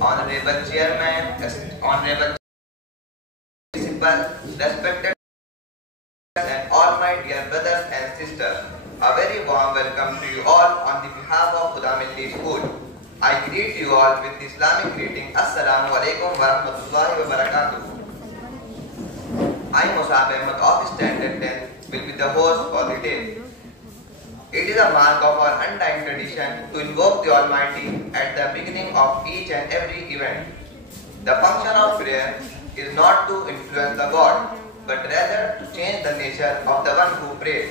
Honorable Chairman, Honorable Principal, respected and all my dear brothers and sisters, a very warm welcome to you all on the behalf of Huda Milli School. I greet you all with the Islamic greeting. Assalamu alaikum wa rahmatullahi wa barakatuh. I, Musab Ahmed of Standard 10, will be the host for the day. It is a mark of our undying tradition to invoke the Almighty at the beginning of each and every event. The function of prayer is not to influence the God, but rather to change the nature of the one who prays.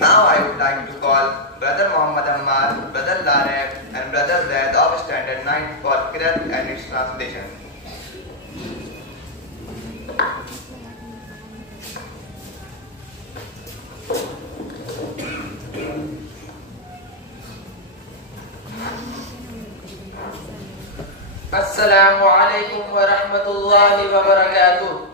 Now I would like to call Brother Muhammad Ammar, Brother Lareb and Brother Zaid of Standard 9 for Qiraat and its translation. Assalamu alaikum wa rahmatullahi wa barakatuh.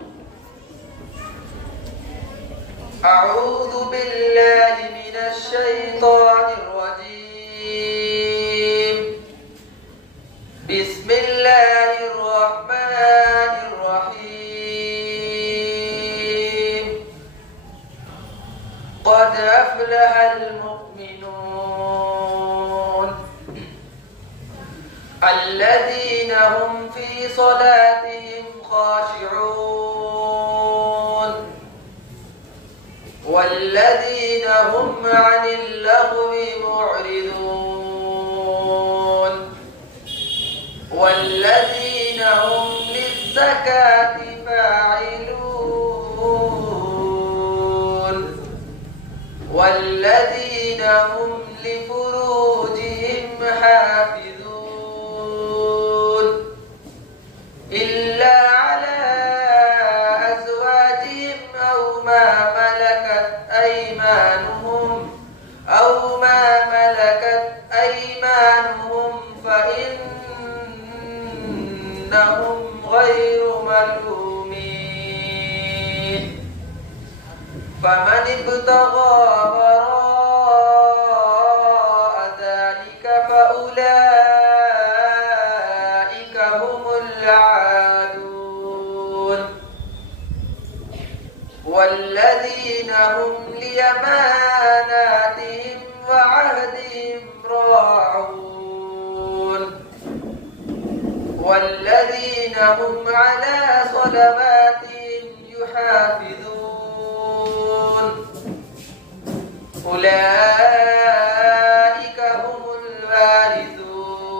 A'udhu billahi minash shaitanir rajim. Bismillahir rahmanir rahim. Qad aflaha al-mu'minun الذين هم في صلاتهم خاشعون والذين هم عن اللغو معرضون والذين هم للزكاة فاعلون والذين هم لفروجهم حافظون إلا على أزواجهم أو ما ملكت أيمانهم فإنهم غير ملومين فمن ابتغى وراء ذلك فأولئك هم العادون والذين هم لأماناتهم وعهدهم راعون والذين هم على صلواتهم يحافظون أولئك هم الوارثون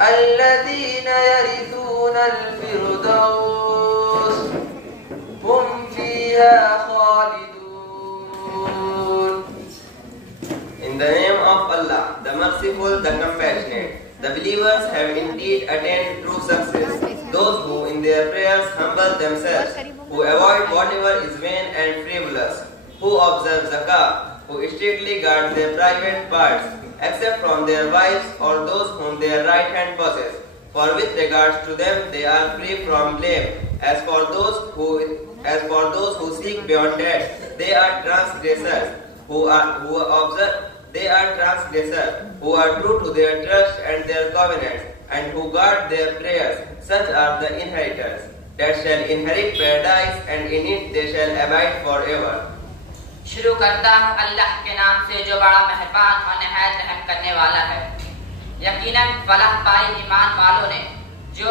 الذين يرثون الفردوس هم فيها خالدون. In the name of Allah, the Merciful, the Compassionate, the believers have indeed attained true success. Those who in their prayers humble themselves, who avoid whatever is vain and frivolous, who observe zakah, who strictly guard their private parts, except from their wives or those whom their right hand possesses. For with regards to them, they are free from blame. As for those who seek beyond that, they are transgressors, who are true to their trust and their covenants, and who guard their prayers. Such are the inheritors that shall inherit paradise, and in it they shall abide forever. शुरू करता हूँ अल्लाह के नाम से जो बड़ा मेहरबान और निहायत रहम करने वाला है। यकीनन फलाह पाई ईमान वालों ने जो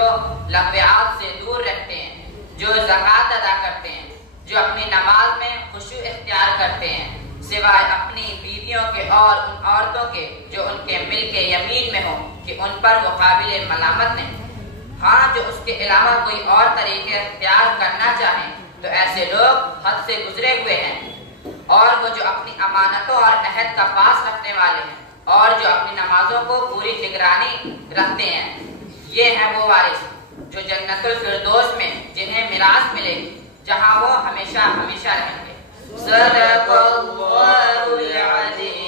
लग़्वियात से दूर रहते हैं, जो ज़कात अदा करते हैं, जो अपनी नमाज में खुशू इख्तियार करते हैं, सिवाय अपनी बीवियों के और उन औरतों के जो उनके मिल के यमीन में हो कि उन पर वो काबिल मलामत नहीं। हाँ, जो उसके अलावा कोई और तरीके इख्तियार करना चाहें तो ऐसे लोग हद से गुजरे हुए हैं। और वो जो अपनी अमानतों और अहद का पास रखने वाले हैं और जो अपनी नमाजों को पूरी निगरानी रखते हैं, ये हैं वो वारिस जो जन्नतुल फिरदौस में जिन्हें मिरास मिलेगी, जहाँ वो हमेशा हमेशा रहेंगे। सदक़ल्लाहुल अज़ीम।